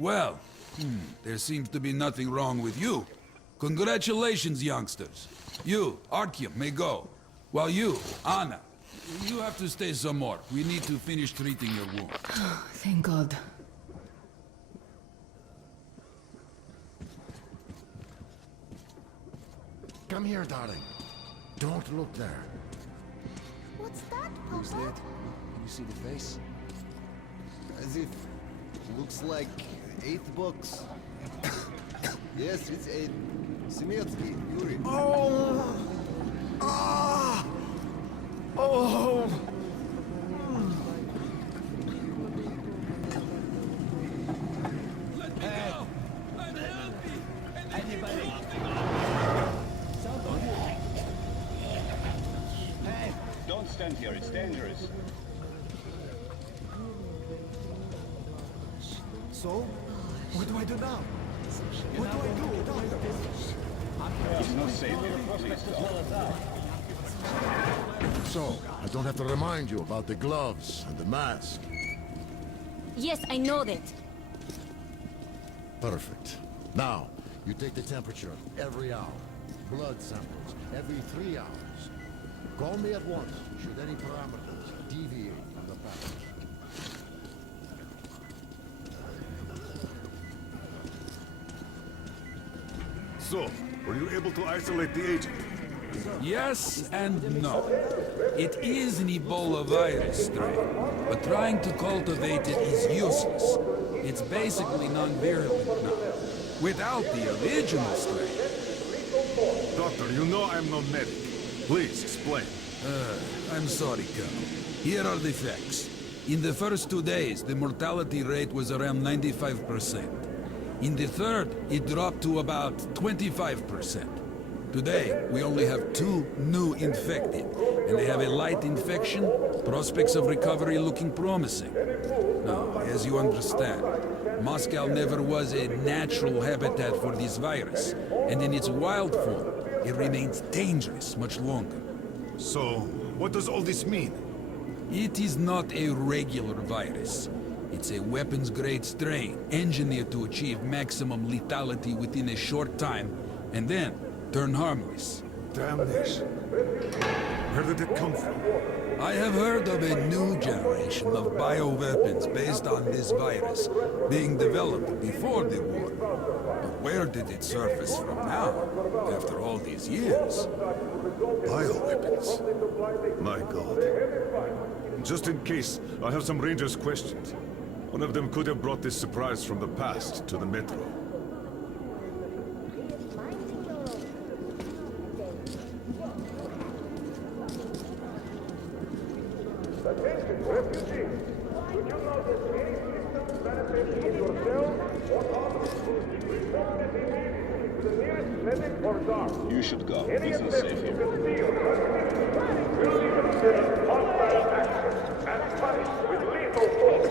Well, there seems to be nothing wrong with you. Congratulations, youngsters. You, Artyom, may go. While you, Anna, you have to stay some more. We need to finish treating your wound. Thank God. Come here, darling. Don't look there. What's that, Who's Papa? that? Can you see the face? As if... looks like 8 bucks. Yes, it's 8. Semetsky, Yuri. Oh! Ah! Oh! Let me go! I'm healthy! Anybody? Hey, don't stand here. It's dangerous. So? What do I do now? What do I do, doctor? It's not safe here, please stop. So, I don't have to remind you about the gloves and the mask. Yes, I know that. Perfect. Now, you take the temperature every hour. Blood samples every 3 hours. Call me at once should any parameters deviate from the pattern. So, were you able to isolate the agent? Yes and no. It is an Ebola virus strain, but trying to cultivate it is useless. It's basically non-virulent now, without the original strain. Doctor, you know I'm no medic. Please, explain. I'm sorry, Colonel. Here are the facts. In the first 2 days, the mortality rate was around 95%. In the third, it dropped to about 25%. Today, we only have 2 new infected, and they have a light infection, prospects of recovery looking promising. Now, as you understand, Moscow never was a natural habitat for this virus, and in its wild form, it remains dangerous much longer. So, what does all this mean? It is not a regular virus. It's a weapons-grade strain, engineered to achieve maximum lethality within a short time, and then turn harmless. Damnation. Where did it come from? I have heard of a new generation of bioweapons based on this virus being developed before the war. But where did it surface from now, after all these years? Bioweapons. My God. Just in case, I have some Rangers' questions. One of them could have brought this surprise from the past to the Metro. Attention, refugees! Would you know that any systems benefiting yourself or others? Report this immediately to the nearest medic or guard. You should go. Any It's not attempt safe to here. conceal will be considered hostile action and punished with lethal force.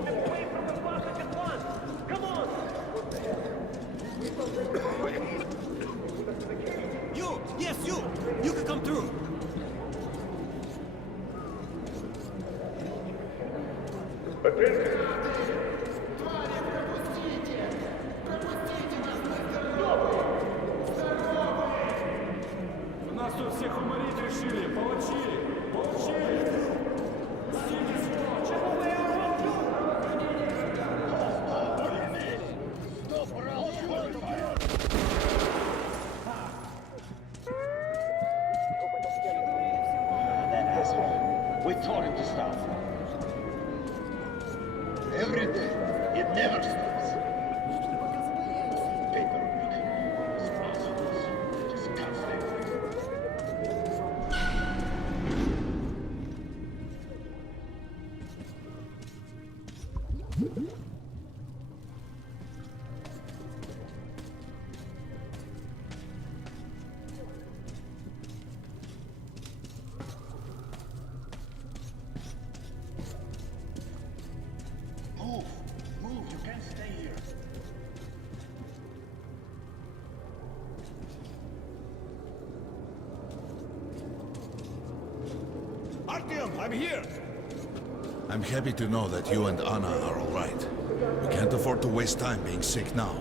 Away from the blockage at once! Come on! You! Yes, you! You can come through! Attention! Нас тут всех уморить решили, получили! Получили! Сиди, сволочь! That asshole. We told him to stop. Every day. It never stops. Paperwork. These assholes. Just can't stand it. Move! Move! You can't stay here. Artyom, I'm here! I'm happy to know that you and Anna are all right. We can't afford to waste time being sick now.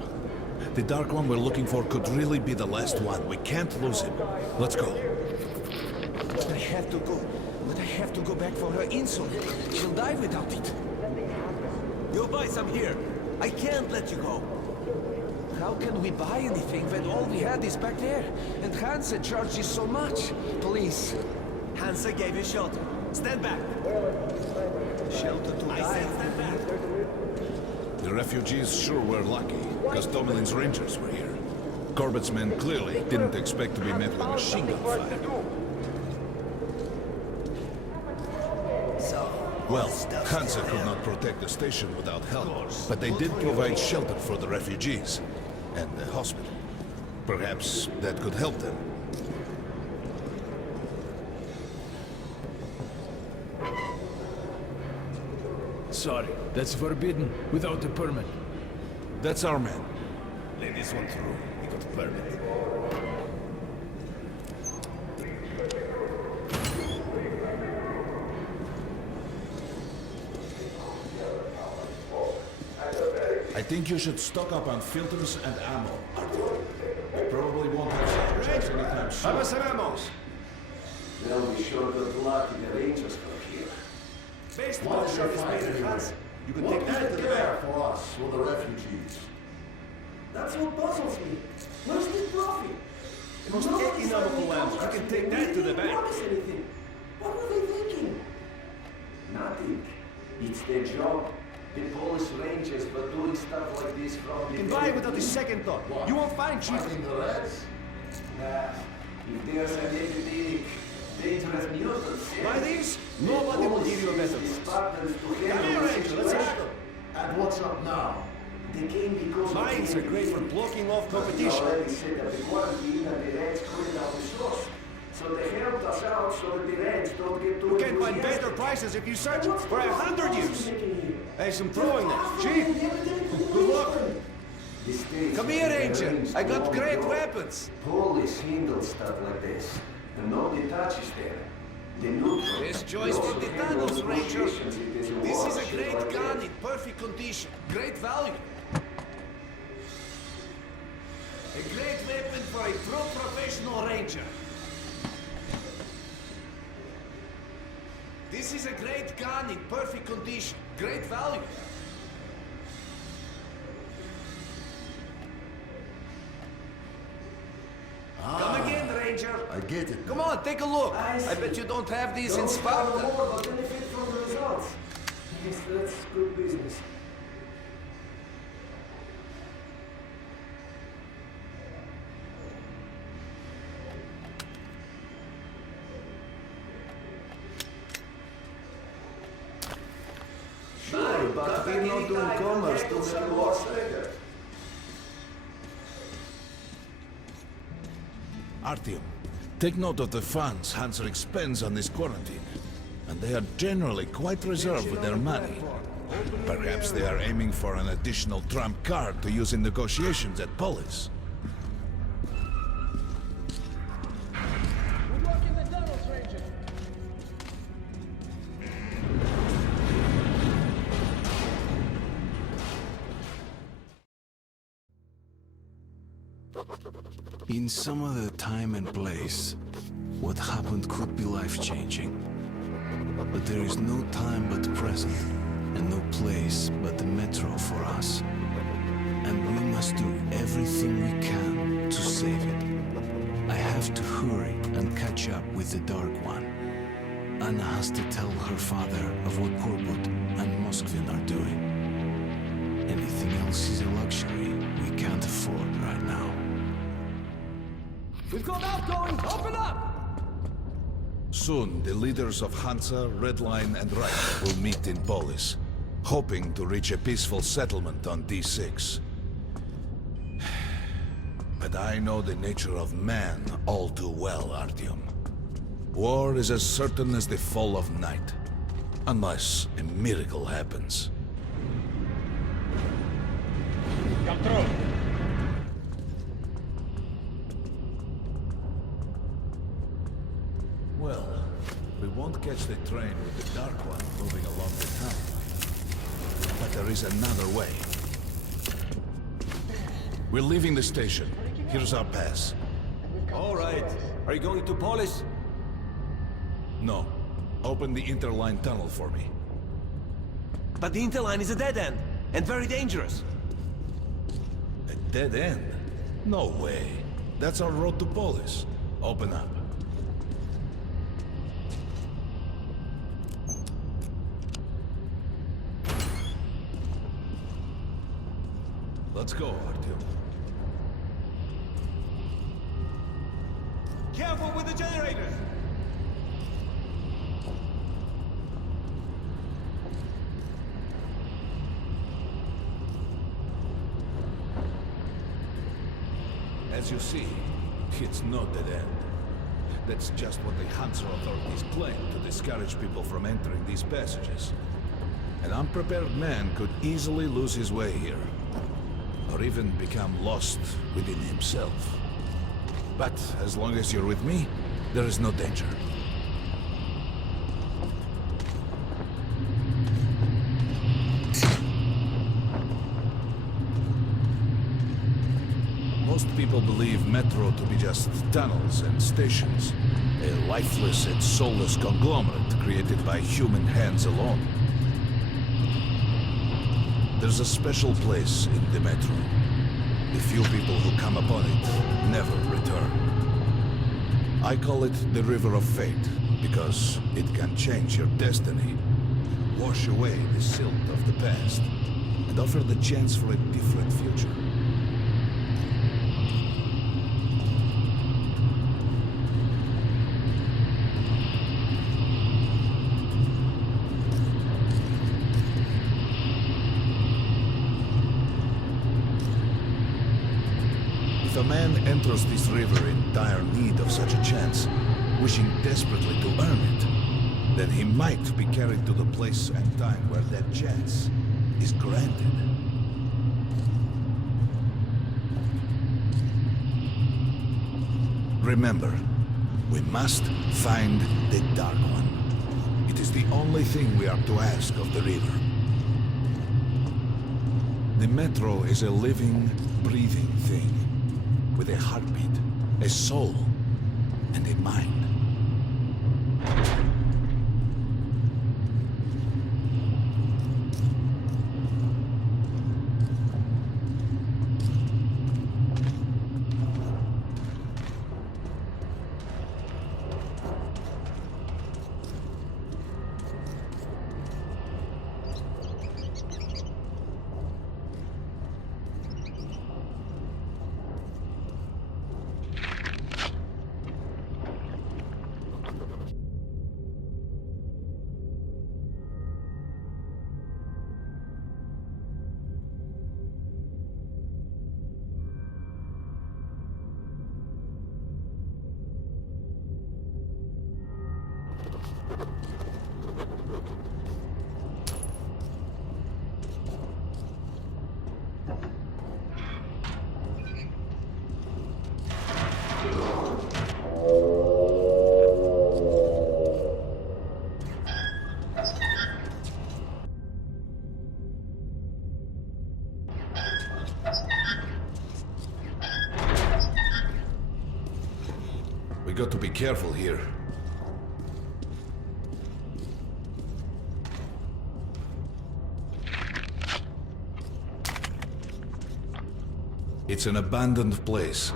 The Dark One we're looking for could really be the last one. We can't lose him. Let's go. But I have to go. But I have to go back for her insulin. She'll die without it. You'll buy some here. I can't let you go. How can we buy anything when all we had is back there? And Hansa charges so much. Please. Hansa gave you shelter. Stand back. Shelter to die. I said stand back. The refugees sure were lucky, because Domelin's Rangers were here. Corbett's men clearly didn't expect to be met with machine gun fire. Well, Hansa could not protect the station without help, but they did provide shelter for the refugees and the hospital. Perhaps that could help them. Sorry, that's forbidden without a permit. That's our man. Let this one through. We got a permit. I think you should stock up on filters and ammo, Arthur. You probably won't have such chance anytime soon. Have some ammo. They'll be sure good luck in the Rangers from here. Baseball shirt is made in Hansa. You can take that to the back. for us, for the refugees. That's what puzzles me. Where's the profit? It was economical ammo. You can take that to the bank. Anything. What were they thinking? Nothing. It's their job. The Polish Rangers were doing stuff like this from You can buy it without a second thought. You won't find cheap. Fighting the Reds? Nah, if there's an epidemic, dangerous mutants... Buy these? Nobody will give you a better price. Come here, Ranger. Let's have them. And what's up now? They came because Mines are great for blocking off competition. already set up the quarantine and the Reds cleared out the stores. So they helped us out so that the Reds don't get too You can find enthusiastic. better prices if you search for 100 years. Hey, some throwing that. Cheap. Cheap. Good luck. Come here, Ranger. I got great weapons. Police handle stuff like this. And nobody touches them. The neutral. This choice from the tunnels, Ranger. This is a great gun in perfect condition. Great value. A great weapon for a true professional ranger. This is a great gun in perfect condition. Great value. Come again, Ranger. I get it. Come on, take a look. I bet you don't have these in Sparta. More, but benefit from the results. Yes, that's good business. Sure, but we're not doing commerce to sell wars later. Artyom, take note of the funds Hansa expends on this quarantine. And they are generally quite reserved with their money. Perhaps they are aiming for an additional trump card to use in negotiations at Polis. Good luck in the tunnels, Ranger. In some other time and place, what happened could be life-changing. But there is no time but the present, and no place but the metro for us. And we must do everything we can to save it. I have to hurry and catch up with the Dark One. Anna has to tell her father of what Korbut and Moskvin are doing. Anything else is a luxury we can't afford right now. We've got outgoing. Open up! Soon, the leaders of Hansa, Red Line, and Reich will meet in Polis, hoping to reach a peaceful settlement on D6. But I know the nature of man all too well, Artyom. War is as certain as the fall of night, unless a miracle happens. Control. Well, we won't catch the train with the Dark One moving along the tunnel. there is another way. We're leaving the station. Here's our pass. All right. Are you going to Polis? No. Open the interline tunnel for me. But the interline is a dead end, and very dangerous. A dead end? No way. That's our road to Polis. Open up. Let's go, Artyom. Careful with the generators! As you see, it's no dead end. That's just what the Hansa authorities claim to discourage people from entering these passages. An unprepared man could easily lose his way here, or even become lost within himself. But as long as you're with me, there is no danger. Most people believe Metro to be just tunnels and stations, a lifeless and soulless conglomerate created by human hands alone. There's a special place in the Metro. The few people who come upon it never return. I call it the River of Fate, because it can change your destiny, wash away the silt of the past, and offer the chance for a different future. If a man enters this river in dire need of such a chance, wishing desperately to earn it, then he might be carried to the place and time where that chance is granted. Remember, we must find the Dark One. It is the only thing we are to ask of the river. The Metro is a living, breathing thing, with a heartbeat, a soul, and a mind. We got to be careful here. It's an abandoned place.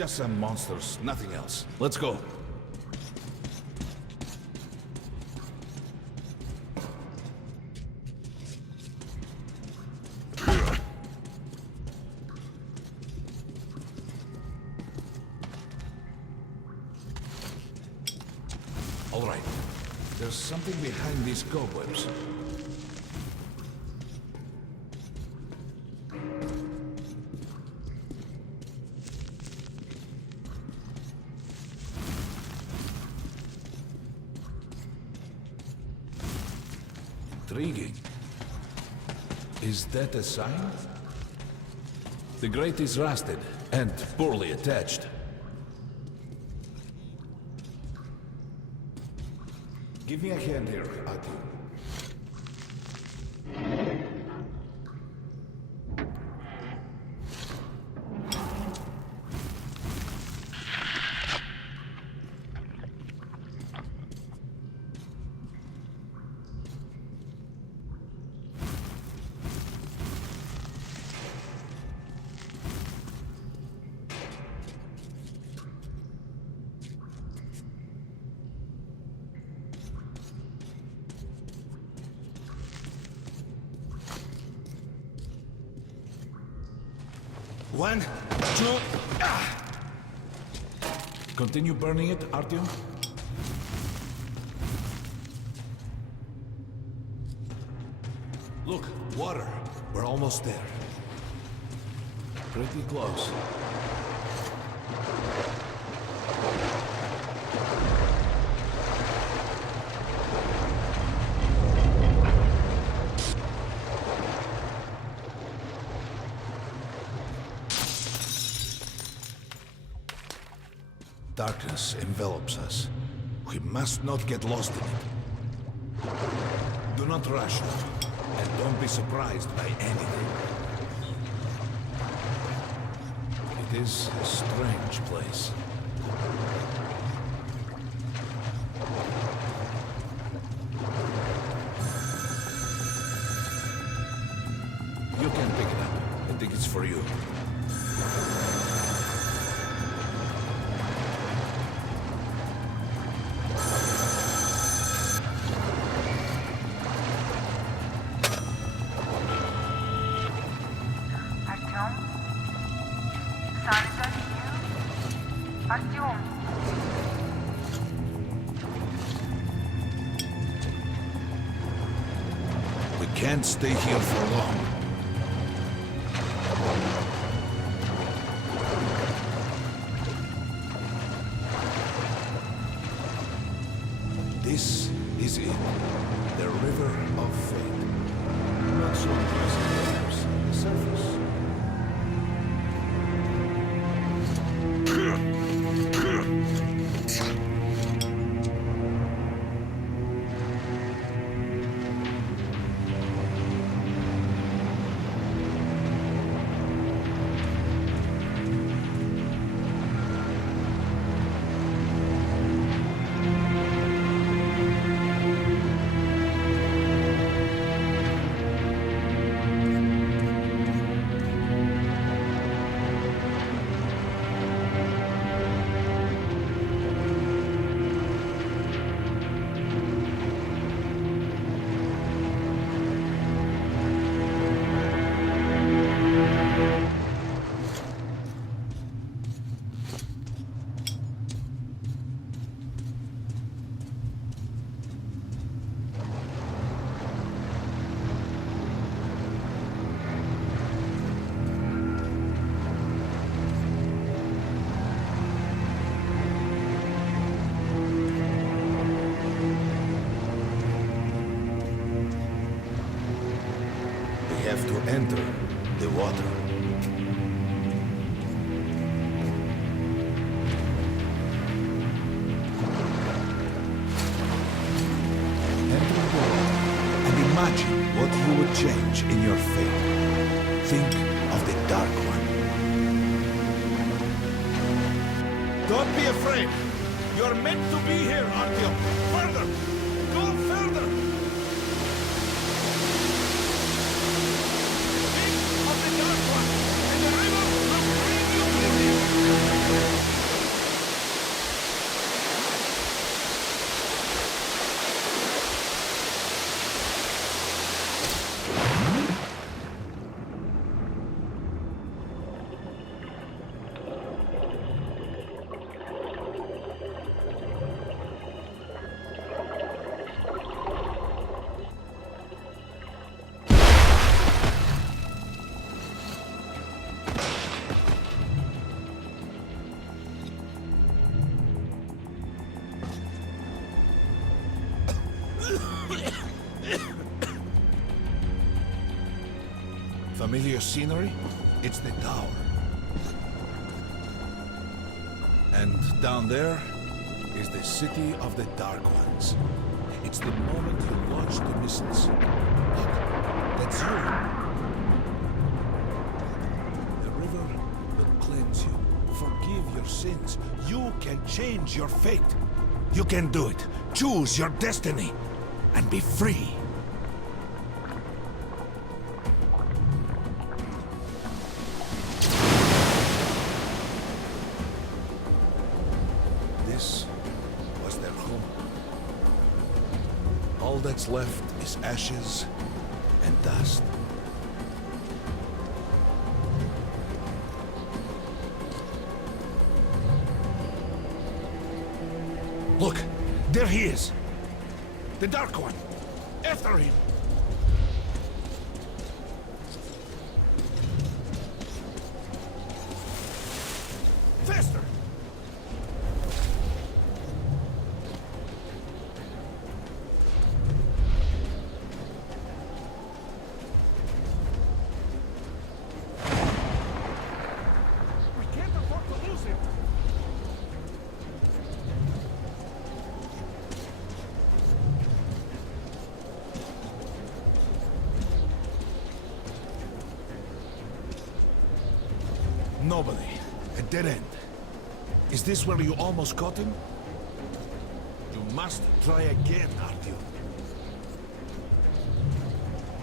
Just some monsters, nothing else. Let's go. All right. There's something behind these cobwebs. Intriguing. Is that a sign? The grate is rusted and poorly attached. Give me a hand here, Atu. One, two, Continue burning it, Artyom. Look, water. We're almost there. Pretty close. Darkness envelops us. We must not get lost in it. Do not rush, and don't be surprised by anything. It is a strange place. You can pick it up. I think it's for you. We can't stay here for long. This is it. The River of Fate. Not so impressive layers on the surface. We have to enter the water. Enter the water and imagine what you would change in your fate. Think of the Dark One. Don't be afraid. You're meant to be here, Artyom. Further! Go further! Think of the Dark One, and the river will bring you to him. Familiar scenery? It's the tower. And down there is the city of the Dark Ones. It's the moment you launch the missiles. Look, that's you. The river will cleanse you, forgive your sins. You can change your fate. You can do it. Choose your destiny and be free. This was their home. All that's left is ashes and dust. Look, there he is. The Dark One. After him. Faster! We can't afford to lose him. Nobody. A dead end. Is this where you almost caught him? You must try again, Artyom.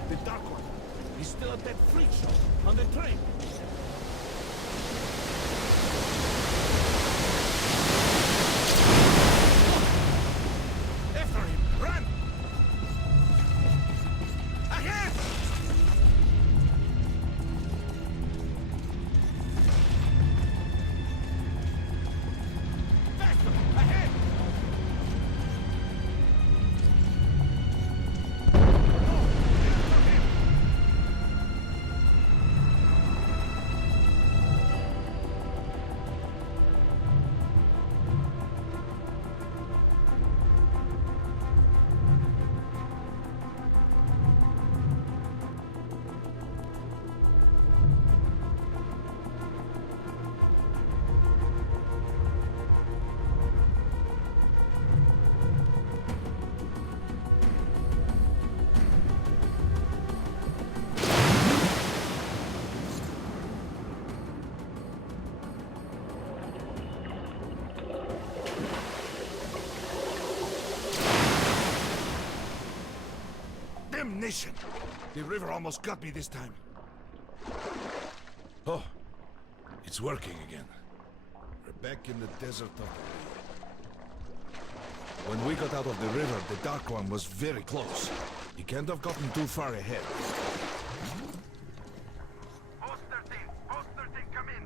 The Dark One. He's still at that freak show on the train. After him! Run! Ahead! Faster! Ahead! Damnation! The river almost got me this time. Oh, it's working again. We're back in the desert of the Lee. When we got out of the river, the Dark One was very close. He can't have gotten too far ahead. Post 13, come in.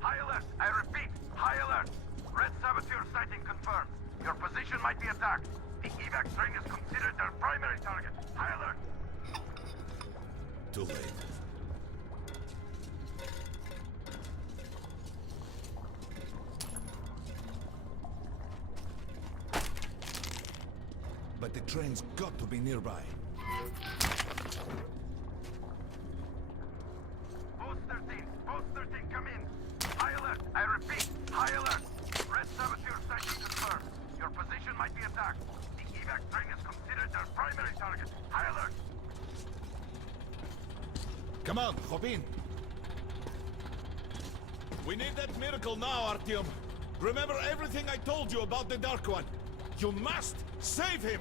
High alert, I repeat, high alert. Red saboteur sighting confirmed. Your position might be attacked. The evac train is considered their primary target. High alert. Too late. But the train's got to be nearby. Post 13, come in. High alert, I repeat, high alert. Red saboteur sighting confirmed. Your position might be attacked. The evac train is considered their primary target. High alert. Come on, hop in. We need that miracle now, Artyom. Remember everything I told you about the Dark One. You must save him!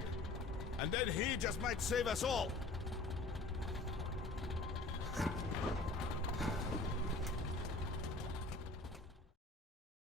And then he just might save us all.